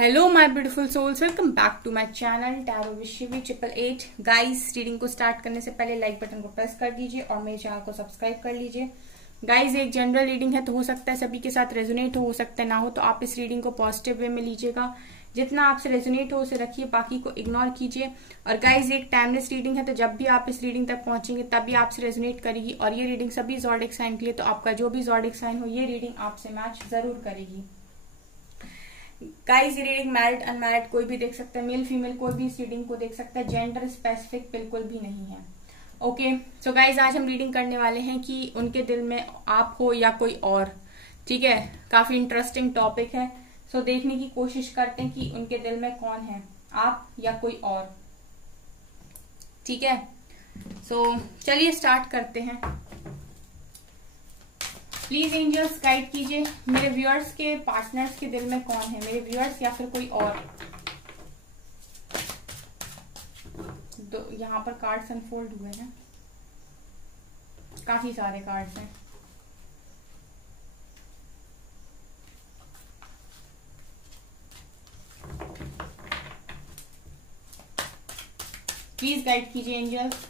Hello my beautiful souls, welcome back to my channel tarot with Shivi 888। Guys, reading को start करने से पहले like button को press कर दीजिए और मेरे चैनल को सब्सक्राइब कर लीजिए। गाइस, एक जनरल रीडिंग है तो हो सकता है सभी के साथ रेजोनेट हो सकता है ना हो, तो आप इस रीडिंग को पॉजिटिव वे में लीजिएगा। जितना आपसे रेजोनेट हो उसे रखिए, बाकी को इग्नोर कीजिए। और गाइज, एक टाइमलेस रीडिंग है तो जब भी आप इस रीडिंग तक पहुंचेंगे तभी आपसे रेजोनेट करेगी। और ये रीडिंग सभी ज़ोडिएक साइन के लिए, तो आपका जो भी ज़ोडिएक साइन हो ये रीडिंग आपसे मैच जरूर करेगी। गाइस, ये रीडिंग मैरिड अनमैरिड कोई भी देख सकता है, मेल फीमेल कोई भी इस रीडिंग को देख सकता है, जेंडर स्पेसिफिक बिल्कुल भी नहीं है। ओके, सो गाइस, आज हम रीडिंग करने वाले हैं कि उनके दिल में आप हो या कोई और। ठीक है, काफी इंटरेस्टिंग टॉपिक है। सो देखने की कोशिश करते हैं कि उनके दिल में कौन है, आप या कोई और। ठीक है, सो चलिए स्टार्ट करते हैं। प्लीज एंजल्स गाइड कीजिए मेरे व्यूअर्स के पार्टनर्स के दिल में कौन है, मेरे व्यूअर्स या फिर कोई और। यहाँ पर कार्ड्स अनफोल्ड हुए हैं, काफी सारे कार्ड्स हैं। प्लीज गाइड कीजिए angels.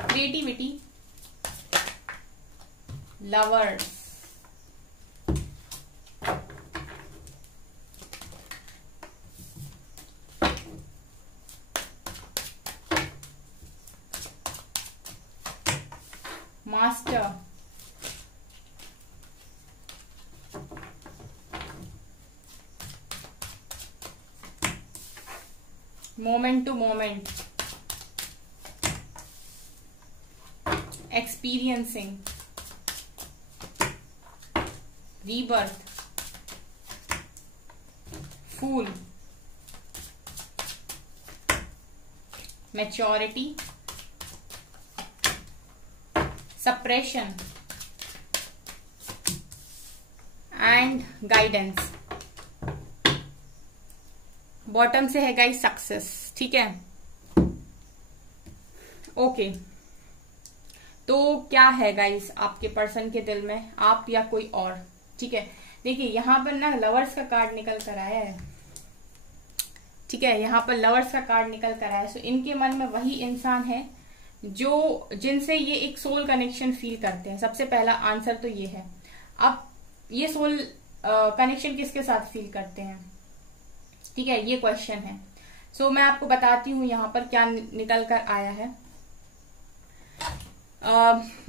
Creativity, lovers, master, moment to moment, experiencing, rebirth, fool, maturity, suppression and guidance। Bottom से है गाइस सक्सेस। ठीक है, ओके, तो क्या है गाइस आपके पर्सन के दिल में, आप या कोई और। ठीक है, देखिए यहाँ पर ना लवर्स का कार्ड निकल कर आया है। ठीक है, यहाँ पर लवर्स का कार्ड निकल कर आया है। सो इनके मन में वही इंसान है जो जिनसे ये एक सोल कनेक्शन फील करते हैं। सबसे पहला आंसर तो ये है। अब ये सोल कनेक्शन किसके साथ फील करते हैं, ठीक है, ये क्वेश्चन है। सो मैं आपको बताती हूँ यहाँ पर क्या निकल कर आया है।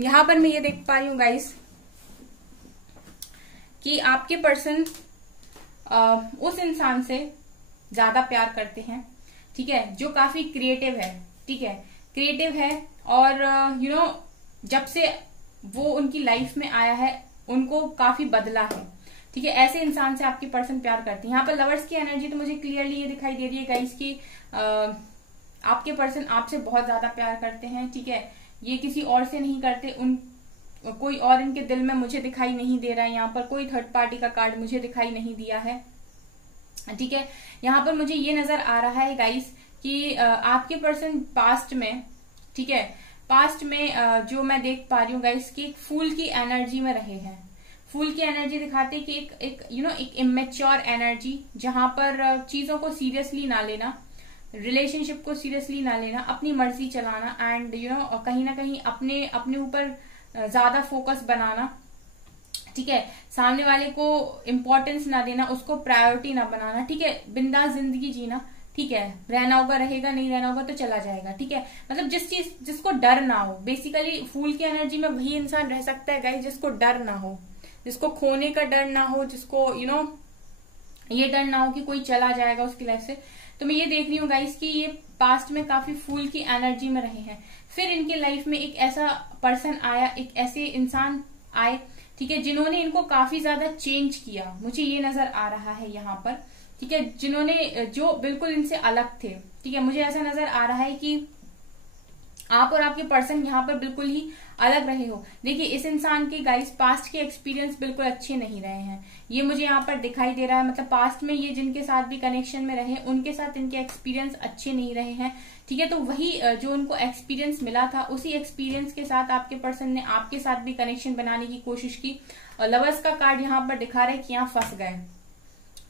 यहाँ पर मैं ये देख पा रही हूँ गाइस कि आपके पर्सन उस इंसान से ज्यादा प्यार करते हैं। ठीक है, जो काफी क्रिएटिव है। ठीक है, क्रिएटिव है और जब से वो उनकी लाइफ में आया है उनको काफी बदला है। ठीक है, ऐसे इंसान से आपके पर्सन प्यार करते हैं। यहाँ पर लवर्स की एनर्जी तो मुझे क्लियरली ये दिखाई दे रही है गाइस कि आपके पर्सन आपसे बहुत ज्यादा प्यार करते हैं। ठीक है, ये किसी और से नहीं करते, कोई और इनके दिल में मुझे दिखाई नहीं दे रहा है। यहाँ पर कोई थर्ड पार्टी का कार्ड मुझे दिखाई नहीं दिया है। ठीक है, यहाँ पर मुझे ये नजर आ रहा है गाइस कि आपके पर्सन पास्ट में, ठीक है, पास्ट में जो मैं देख पा रही हूँ गाइस कि एक फूल की एनर्जी में रहे हैं। फूल की एनर्जी दिखाते कि एक इमेच्योर एनर्जी, जहां पर चीजों को सीरियसली ना लेना, रिलेशनशिप को सीरियसली ना लेना, अपनी मर्जी चलाना एंड कहीं ना कहीं अपने ऊपर ज्यादा फोकस बनाना। ठीक है, सामने वाले को इम्पोर्टेंस ना देना, उसको प्रायोरिटी ना बनाना। ठीक है, बिंदास जिंदगी जीना। ठीक है, रहना होगा रहेगा, नहीं रहना होगा तो चला जाएगा। ठीक है, मतलब जिसको डर ना हो। बेसिकली फूल की एनर्जी में वही इंसान रह सकता है गाइस जिसको डर ना हो, जिसको खोने का डर ना हो, जिसको ये डर ना हो कि कोई चला जाएगा उसकी लाइफ से। तो मैं ये देख रही हूँ गाइस कि ये पास्ट में काफी फूल की एनर्जी में रहे हैं। फिर इनके लाइफ में एक ऐसा पर्सन आया, एक ऐसे इंसान आए, ठीक है, जिन्होंने इनको काफी ज्यादा चेंज किया। मुझे ये नजर आ रहा है यहाँ पर। ठीक है, जो बिल्कुल इनसे अलग थे। ठीक है, मुझे ऐसा नजर आ रहा है कि आप और आपके पर्सन यहाँ पर बिल्कुल ही अलग रहे हो। देखिए, इस इंसान के गाइस पास्ट के एक्सपीरियंस बिल्कुल अच्छे नहीं रहे हैं, ये मुझे यहाँ पर दिखाई दे रहा है। मतलब पास्ट में ये जिनके साथ भी कनेक्शन में रहे उनके साथ इनके एक्सपीरियंस अच्छे नहीं रहे हैं। ठीक है, तो वही जो उनको एक्सपीरियंस मिला था उसी एक्सपीरियंस के साथ आपके पर्सन ने आपके साथ भी कनेक्शन बनाने की कोशिश की। और लवर्स का कार्ड यहाँ पर दिखा रहा है कि यहाँ फंस गए।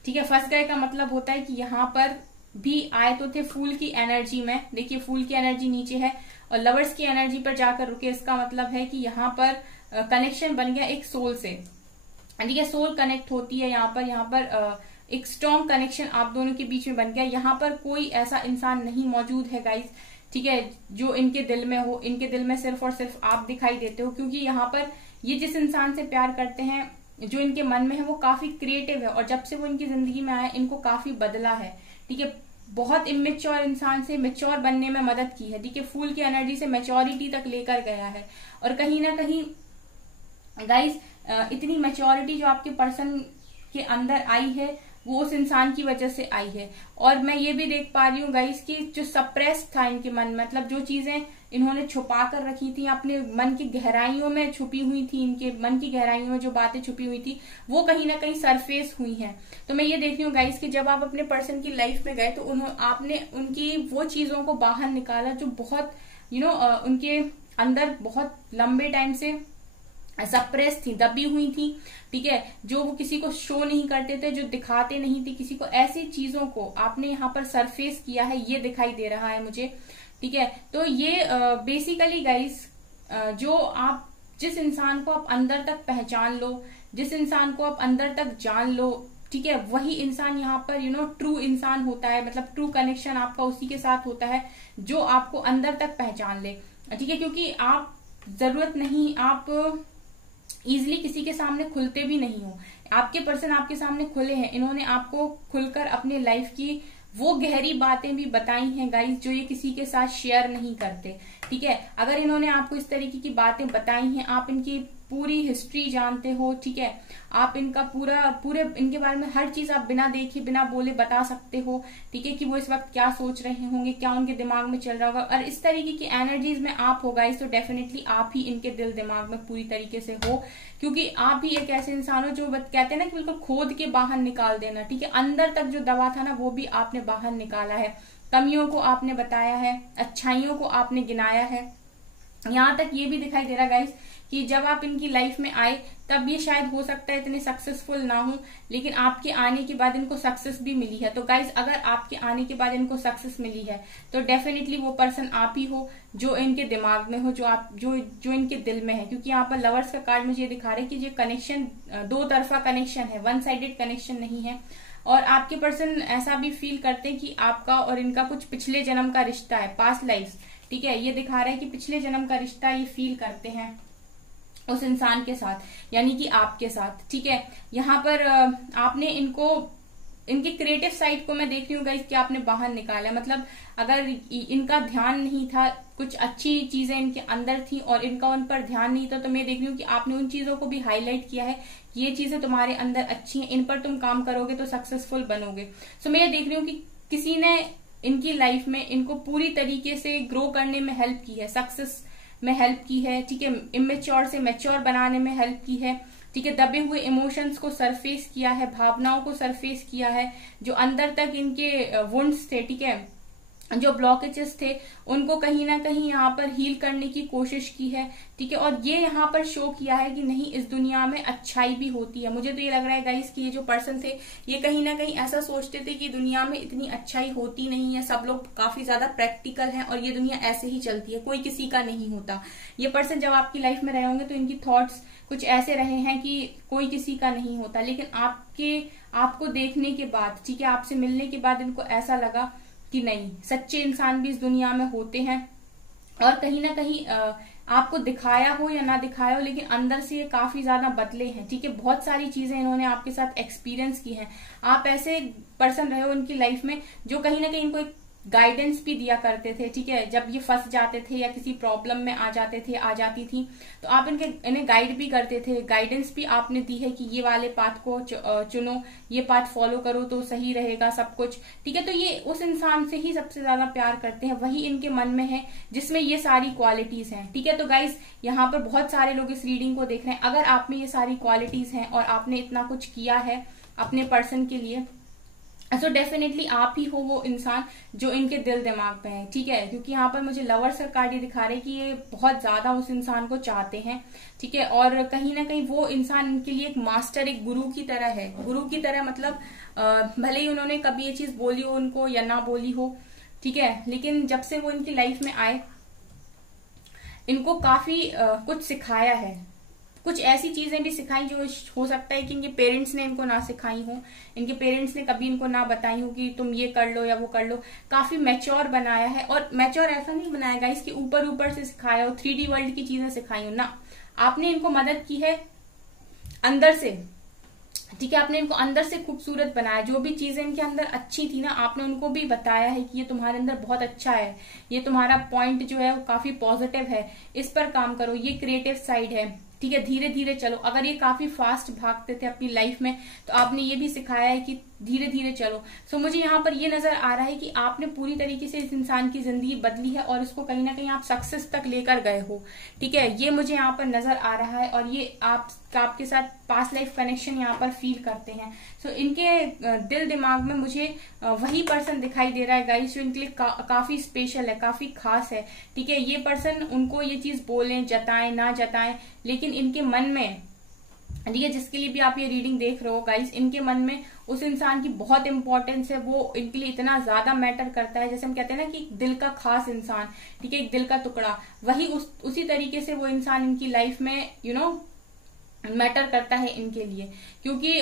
ठीक है। फंस गए का मतलब होता है कि यहाँ पर भी आए तो थे फूल की एनर्जी में, देखिए फूल की एनर्जी नीचे है और लवर्स की एनर्जी पर जाकर रुके। इसका मतलब है कि यहाँ पर कनेक्शन बन गया एक सोल से, ठीक है। सोल कनेक्ट होती है यहाँ पर एक स्ट्रॉन्ग कनेक्शन आप दोनों के बीच में बन गया। यहाँ पर कोई ऐसा इंसान नहीं मौजूद है गाइस, ठीक है, जो इनके दिल में हो। इनके दिल में सिर्फ और सिर्फ आप दिखाई देते हो, क्योंकि यहाँ पर ये जिस इंसान से प्यार करते हैं, जो इनके मन में है, वो काफी क्रिएटिव है और जब से वो इनकी जिंदगी में आया इनको काफी बदला है, ठीक है। बहुत इमेच्योर इंसान से मेच्योर बनने में मदद की है, ठीक है। फूल की एनर्जी से मेच्योरिटी तक लेकर गया है और कहीं ना कहीं गाइस इतनी मेच्योरिटी जो आपके पर्सन के अंदर आई है वो उस इंसान की वजह से आई है। और मैं ये भी देख पा रही हूँ गाइस कि जो सप्रेस था इनके मन, मतलब जो चीजें इन्होंने छुपा कर रखी थी, अपने मन की गहराइयों में छुपी हुई थी, इनके मन की गहराइयों में जो बातें छुपी हुई थी वो कहीं ना कहीं सरफेस हुई हैं। तो मैं ये देख रही हूँ गाइस कि जब आप अपने पर्सन की लाइफ में गए तो आपने उनकी वो चीजों को बाहर निकाला जो बहुत उनके अंदर बहुत लंबे टाइम से सप्रेस थी, दबी हुई थी, ठीक है, जो वो किसी को शो नहीं करते थे, जो दिखाते नहीं थे किसी को, ऐसी चीजों को आपने यहाँ पर सरफेस किया है, ये दिखाई दे रहा है मुझे, ठीक है। तो ये बेसिकली गाइस जो आप जिस इंसान को आप अंदर तक पहचान लो, जिस इंसान को आप अंदर तक जान लो, ठीक है, वही इंसान यहाँ पर ट्रू इंसान होता है, मतलब ट्रू कनेक्शन आपका उसी के साथ होता है जो आपको अंदर तक पहचान ले, ठीक है। क्योंकि आप जरूरत नहीं, आप इजिली किसी के सामने खुलते भी नहीं हो, आपके पर्सन आपके सामने खुले हैं, इन्होंने आपको खुलकर अपने लाइफ की वो गहरी बातें भी बताई हैं गाइस जो ये किसी के साथ शेयर नहीं करते, ठीक है। अगर इन्होंने आपको इस तरीके की बातें बताई हैं, आप इनकी पूरी हिस्ट्री जानते हो, ठीक है, आप इनका पूरे इनके बारे में हर चीज आप बिना देखे बिना बोले बता सकते हो, ठीक है, कि वो इस वक्त क्या सोच रहे होंगे, क्या उनके दिमाग में चल रहा होगा। और इस तरीके की एनर्जीज में आप हो गाइस तो डेफिनेटली आप ही इनके दिल दिमाग में पूरी तरीके से हो, क्योंकि आप ही एक ऐसे इंसान हो जो कहते हैं ना कि बिल्कुल खोद के बाहर निकाल देना, ठीक है। अंदर तक जो दबा था ना वो भी आपने बाहर निकाला है, कमियों को आपने बताया है, अच्छाइयों को आपने गिनाया है। यहाँ तक ये भी दिखाई दे रहा गाइस कि जब आप इनकी लाइफ में आए तब ये शायद हो सकता है इतने सक्सेसफुल ना हो, लेकिन आपके आने के बाद इनको सक्सेस भी मिली है। तो गाइस अगर आपके आने के बाद इनको सक्सेस मिली है तो डेफिनेटली वो पर्सन आप ही हो जो इनके दिमाग में हो, जो इनके दिल में है। क्योंकि यहाँ पर लवर्स का कार्ड मुझे दिखा रहा है कि ये कनेक्शन दो तरफा कनेक्शन है, वन साइडेड कनेक्शन नहीं है। और आपके पर्सन ऐसा भी फील करते हैं कि आपका और इनका कुछ पिछले जन्म का रिश्ता है, पास्ट लाइफ, ठीक है। ये दिखा रहा है कि पिछले जन्म का रिश्ता ये फील करते हैं उस इंसान के साथ, यानी कि आपके साथ, ठीक है। यहाँ पर आपने इनकी क्रिएटिव साइड को मैं देख रही हूँ गाइस कि आपने बाहर निकाला, मतलब अगर इनका ध्यान नहीं था, कुछ अच्छी चीजें इनके अंदर थी और इनका उन पर ध्यान नहीं था, तो मैं देख रही हूँ कि आपने उन चीजों को भी हाईलाइट किया है कि ये चीजें तुम्हारे अंदर अच्छी हैं, इन पर तुम काम करोगे तो सक्सेसफुल बनोगे। सो मैं ये देख रही हूँ कि किसी ने इनकी लाइफ में इनको पूरी तरीके से ग्रो करने में हेल्प की है, सक्सेस में हेल्प की है, ठीक है, इमेच्योर से मैच्योर बनाने में हेल्प की है, ठीक है, दबे हुए इमोशंस को सरफेस किया है, भावनाओं को सरफेस किया है, जो अंदर तक इनके वुंड्स थे, ठीक है, जो ब्लॉकेजेस थे उनको कहीं ना कहीं यहाँ पर हील करने की कोशिश की है, ठीक है। और ये यहाँ पर शो किया है कि नहीं, इस दुनिया में अच्छाई भी होती है। मुझे तो ये लग रहा है गाइस कि ये जो पर्सन थे ये कहीं ना कहीं ऐसा सोचते थे कि दुनिया में इतनी अच्छाई होती नहीं है, सब लोग काफी ज्यादा प्रैक्टिकल हैं और ये दुनिया ऐसे ही चलती है, कोई किसी का नहीं होता। ये पर्सन जब आपकी लाइफ में रहे होंगे तो इनकी थॉट्स कुछ ऐसे रहे हैं कि कोई किसी का नहीं होता, लेकिन आपको देखने के बाद, ठीक है, आपसे मिलने के बाद इनको ऐसा लगा कि नहीं, सच्चे इंसान भी इस दुनिया में होते हैं। और कहीं ना कहीं आपको दिखाया हो या ना दिखाया हो, लेकिन अंदर से ये काफी ज्यादा बदले हैं, ठीक है। बहुत सारी चीजें इन्होंने आपके साथ एक्सपीरियंस की हैं। आप ऐसे पर्सन रहे हो इनकी लाइफ में जो कहीं ना कहीं इनको एक गाइडेंस भी दिया करते थे, ठीक है। जब ये फंस जाते थे या किसी प्रॉब्लम में आ जाती थी तो आप इन्हें गाइड भी करते थे, गाइडेंस भी आपने दी है कि ये वाले पाथ को चुनो, ये पाथ फॉलो करो तो सही रहेगा सब कुछ, ठीक है। तो ये उस इंसान से ही सबसे ज्यादा प्यार करते हैं, वही इनके मन में है जिसमें ये सारी क्वालिटीज हैं, ठीक है। तो गाइस यहाँ पर बहुत सारे लोग इस रीडिंग को देख रहे हैं, अगर आप में ये सारी क्वालिटीज हैं और आपने इतना कुछ किया है अपने पर्सन के लिए सो डेफिनेटली आप ही हो वो इंसान जो इनके दिल दिमाग में है, ठीक है, क्योंकि यहाँ पर मुझे लवर्स का कार्ड ये दिखा रहे कि ये बहुत ज्यादा उस इंसान को चाहते हैं, ठीक है, और कहीं ना कहीं वो इंसान इनके लिए एक मास्टर, एक गुरु की तरह है। गुरु की तरह मतलब भले ही उन्होंने कभी ये चीज बोली हो उनको या ना बोली हो, ठीक है, लेकिन जब से वो इनकी लाइफ में आए इनको काफी कुछ सिखाया है। कुछ ऐसी चीजें भी सिखाई जो हो सकता है कि इनके पेरेंट्स ने इनको ना सिखाई हो, इनके पेरेंट्स ने कभी इनको ना बताई हो कि तुम ये कर लो या वो कर लो। काफी मैच्योर बनाया है, और मैच्योर ऐसा नहीं बनाया गाइस कि ऊपर ऊपर से सिखाया हो, 3D वर्ल्ड की चीजें सिखाई हो ना। आपने इनको मदद की है अंदर से, ठीक है, आपने इनको अंदर से खूबसूरत बनाया। जो भी चीजें इनके अंदर अच्छी थी ना, आपने उनको भी बताया है कि ये तुम्हारे अंदर बहुत अच्छा है, ये तुम्हारा पॉइंट जो है वो काफी पॉजिटिव है, इस पर काम करो, ये क्रिएटिव साइड है, ठीक है, धीरे धीरे चलो। अगर ये काफी फास्ट भागते थे अपनी लाइफ में तो आपने ये भी सिखाया है कि धीरे धीरे चलो। सो मुझे यहाँ पर ये नजर आ रहा है कि आपने पूरी तरीके से इस इंसान की जिंदगी बदली है और इसको कहीं ना कहीं आप सक्सेस तक लेकर गए हो, ठीक है, ये मुझे यहाँ पर नजर आ रहा है। और ये आपके साथ पास्ट लाइफ कनेक्शन यहाँ पर फील करते हैं। सो इनके दिल दिमाग में मुझे वही पर्सन दिखाई दे रहा है गाइस जो इनके लिए काफी स्पेशल है, काफी खास है, ठीक है। ये पर्सन उनको ये चीज बोले, जताएं ना जताएं, लेकिन इनके मन में, ठीक है, जिसके लिए भी आप ये रीडिंग देख रहे हो गाइस, इनके मन में उस इंसान की बहुत इंपॉर्टेंस है, वो इनके लिए इतना ज्यादा मैटर करता है। जैसे हम कहते हैं ना कि दिल का खास इंसान, ठीक है, एक दिल का टुकड़ा, वही उसी तरीके से वो इंसान इनकी लाइफ में मैटर करता है इनके लिए। क्योंकि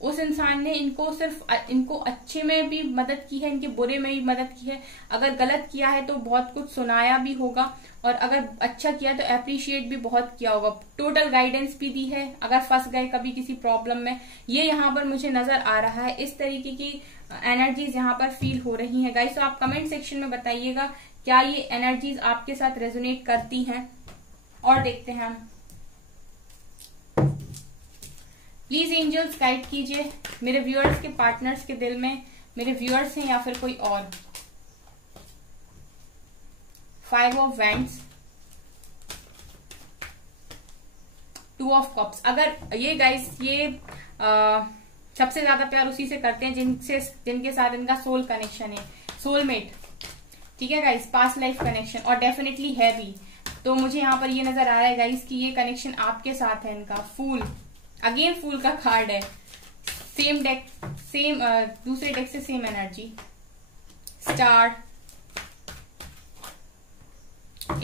उस इंसान ने इनको अच्छे में भी मदद की है, इनके बुरे में भी मदद की है। अगर गलत किया है तो बहुत कुछ सुनाया भी होगा, और अगर अच्छा किया तो अप्रिशिएट भी बहुत किया होगा, टोटल गाइडेंस भी दी है अगर फंस गए कभी किसी प्रॉब्लम में। ये यहाँ पर मुझे नजर आ रहा है, इस तरीके की एनर्जीज यहाँ पर फील हो रही है गाइस। तो आप कमेंट सेक्शन में बताइएगा क्या ये एनर्जीज आपके साथ रेजोनेट करती हैं। और देखते हैं हम, प्लीज एंजल्स गाइड कीजिए मेरे व्यूअर्स के पार्टनर्स के दिल में, मेरे व्यूअर्स हैं या फिर कोई और। 5 ऑफ वैंड्स, 2 ऑफ कप्स। अगर ये गाइस ये सबसे ज्यादा प्यार उसी से करते हैं जिनके साथ इनका सोल कनेक्शन है, सोलमेट, ठीक है गाइस, पास्ट लाइफ कनेक्शन, और डेफिनेटली है भी। तो मुझे यहाँ पर ये नजर आ रहा है गाइस कि ये कनेक्शन आपके साथ है इनका। फूल, अगेन फूल का कार्ड है, सेम डेक, सेम दूसरे डेक से same energy. Star,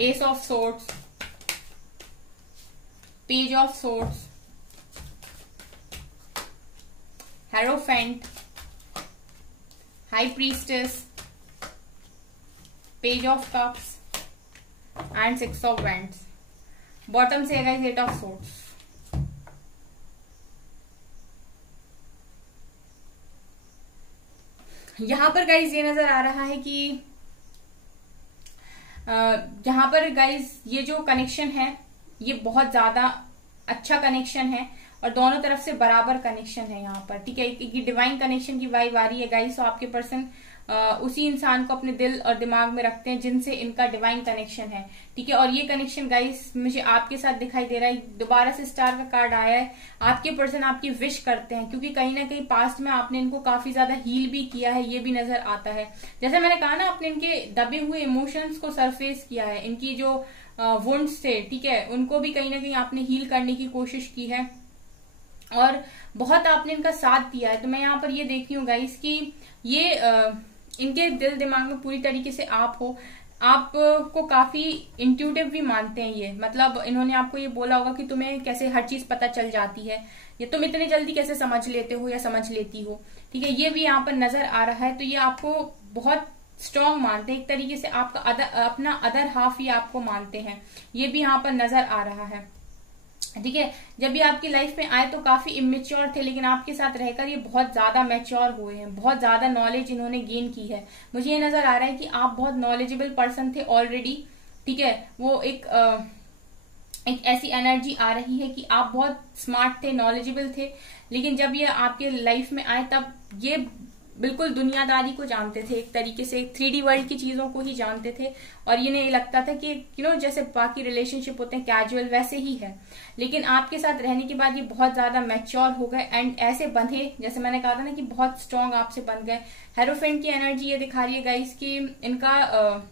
S of swords, page of swords, hierophant, high priestess, page of cups and 6 of wands. Bottom से है 8 ऑफ सोर्ड्स। यहां पर गाइज ये नजर आ रहा है कि यहाँ पर गाइज ये जो कनेक्शन है ये बहुत ज्यादा अच्छा कनेक्शन है, और दोनों तरफ से बराबर कनेक्शन है यहाँ पर, ठीक है। ये डिवाइन कनेक्शन की वाइब आ रही है गाइस। तो आपके पर्सन उसी इंसान को अपने दिल और दिमाग में रखते हैं जिनसे इनका डिवाइन कनेक्शन है, ठीक है। और ये कनेक्शन गाइस मुझे आपके साथ दिखाई दे रहा है। दोबारा से स्टार का कार्ड आया है। आपके पर्सन आपकी विश करते हैं, क्योंकि कहीं ना कहीं पास्ट में आपने इनको काफी ज्यादा हील भी किया है, ये भी नजर आता है। जैसे मैंने कहा ना, आपने इनके दबे हुए इमोशंस को सरफेस किया है, इनकी जो वुंड्स थे, ठीक है, उनको भी कहीं ना कहीं आपने हील करने की कोशिश की है, और बहुत आपने इनका साथ दिया है। तो मैं यहाँ पर ये देख रही हूँ गाइस कि ये इनके दिल दिमाग में पूरी तरीके से आप हो। आपको काफी इंट्यूटिव भी मानते हैं ये, मतलब इन्होंने आपको ये बोला होगा कि तुम्हें कैसे हर चीज पता चल जाती है, या तुम इतने जल्दी कैसे समझ लेते हो या समझ लेती हो, ठीक है, ये भी यहाँ पर नजर आ रहा है। तो ये आपको बहुत स्ट्रांग मानते हैं, एक तरीके से आपका अपना अदर हाफ ही आपको मानते हैं, ये भी यहाँ पर नजर आ रहा है, ठीक है। जब ये आपकी लाइफ में आए तो काफी इमेच्योर थे, लेकिन आपके साथ रहकर ये बहुत ज्यादा मैच्योर हुए हैं, बहुत ज्यादा नॉलेज इन्होंने गेन की है। मुझे ये नजर आ रहा है कि आप बहुत नॉलेजेबल पर्सन थे ऑलरेडी, ठीक है। वो एक ऐसी एनर्जी आ रही है कि आप बहुत स्मार्ट थे, नॉलेजेबल थे, लेकिन जब ये आपके लाइफ में आए तब ये बिल्कुल दुनियादारी को जानते थे, एक तरीके से 3D वर्ल्ड की चीजों को ही जानते थे, और ये लगता था कि जैसे बाकी रिलेशनशिप होते हैं कैजुअल वैसे ही है। लेकिन आपके साथ रहने के बाद ये बहुत ज्यादा मैच्योर हो गए एंड ऐसे बंधे, जैसे मैंने कहा था ना कि बहुत स्ट्रांग आपसे बन गए। हेरोफेंट की एनर्जी ये दिखा रही है गाइस कि इनका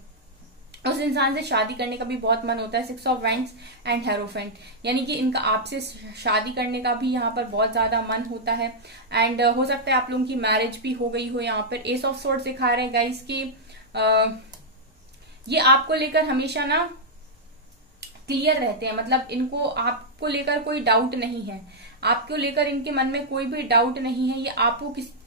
उस इंसान से शादी करने का भी बहुत मन होता है। 6 ऑफ वैंड्स एंड हेरोफेंट, यानी कि इनका आपसे शादी करने का भी यहाँ पर बहुत ज्यादा मन होता है। एंड हो सकता है आप लोगों की मैरिज भी हो गई हो। यहाँ पर एस ऑफ सोर्ड्स दिखा रहे हैं गाइस की ये आपको लेकर हमेशा ना क्लियर रहते हैं, मतलब इनको आपको लेकर कोई डाउट नहीं है, आपको लेकर इनके मन में कोई भी डाउट नहीं है। ये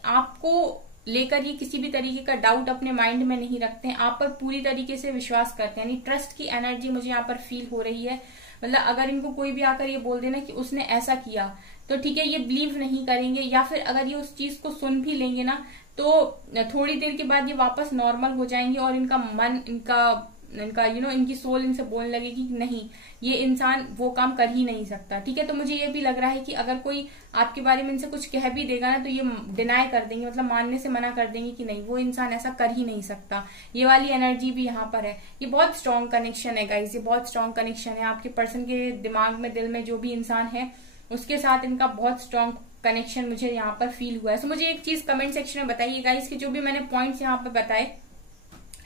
आपको लेकर ये किसी भी तरीके का डाउट अपने माइंड में नहीं रखते हैं, आप पर पूरी तरीके से विश्वास करते हैं। यानी ट्रस्ट की एनर्जी मुझे यहाँ पर फील हो रही है। मतलब अगर इनको कोई भी आकर ये बोल देना कि उसने ऐसा किया तो ठीक है, ये बिलीव नहीं करेंगे, या फिर अगर ये उस चीज को सुन भी लेंगे ना तो थोड़ी देर के बाद ये वापस नॉर्मल हो जाएंगे और इनका मन इनका इनकी सोल इनसे बोलने लगेगी कि नहीं, ये इंसान वो काम कर ही नहीं सकता। ठीक है, तो मुझे ये भी लग रहा है कि अगर कोई आपके बारे में इनसे कुछ कह भी देगा ना तो ये डिनाई कर देंगे, मतलब मानने से मना कर देंगे कि नहीं, वो इंसान ऐसा कर ही नहीं सकता। ये वाली एनर्जी भी यहाँ पर है। ये बहुत स्ट्रांग कनेक्शन है गाइस, ये बहुत स्ट्रांग कनेक्शन है। आपके पर्सन के दिमाग में, दिल में जो भी इंसान है उसके साथ इनका बहुत स्ट्रांग कनेक्शन मुझे यहाँ पर फील हुआ है। सो मुझे एक चीज कमेंट सेक्शन में बताइए गाइस कि जो भी मैंने पॉइंट्स यहाँ पर बताए,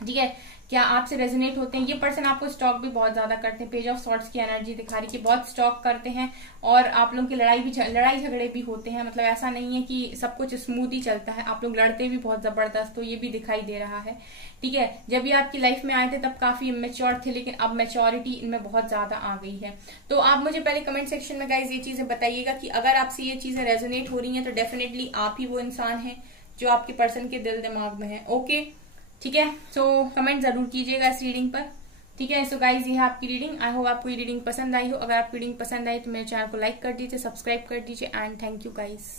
ठीक है, क्या आपसे रेजोनेट होते हैं। ये पर्सन आपको स्टॉक भी बहुत ज्यादा करते हैं। पेज ऑफ सॉर्ड्स की एनर्जी दिखा रही है कि बहुत स्टॉक करते हैं और आप लोगों की लड़ाई झगड़े भी होते हैं। मतलब ऐसा नहीं है कि सब कुछ स्मूथ ही चलता है, आप लोग लड़ते भी बहुत जबरदस्त, तो ये भी दिखाई दे रहा है। ठीक है, जब ये आपकी लाइफ में आए थे तब काफी इमेच्योर थे, लेकिन अब मैच्योरिटी इनमें बहुत ज्यादा आ गई है। तो आप मुझे पहले कमेंट सेक्शन में गाइज ये चीजें बताइएगा कि अगर आपसे ये चीजें रेजोनेट हो रही है तो डेफिनेटली आप ही वो इंसान है जो आपके पर्सन के दिल दिमाग में है। ओके, ठीक है, सो कमेंट जरूर कीजिएगा इस रीडिंग पर। ठीक है, सो गाइज ये है आपकी रीडिंग। आई होप आपको ये रीडिंग पसंद आई हो। अगर आपकी रीडिंग पसंद आई तो मेरे चैनल को लाइक कर दीजिए, सब्सक्राइब कर दीजिए एंड थैंक यू गाइज।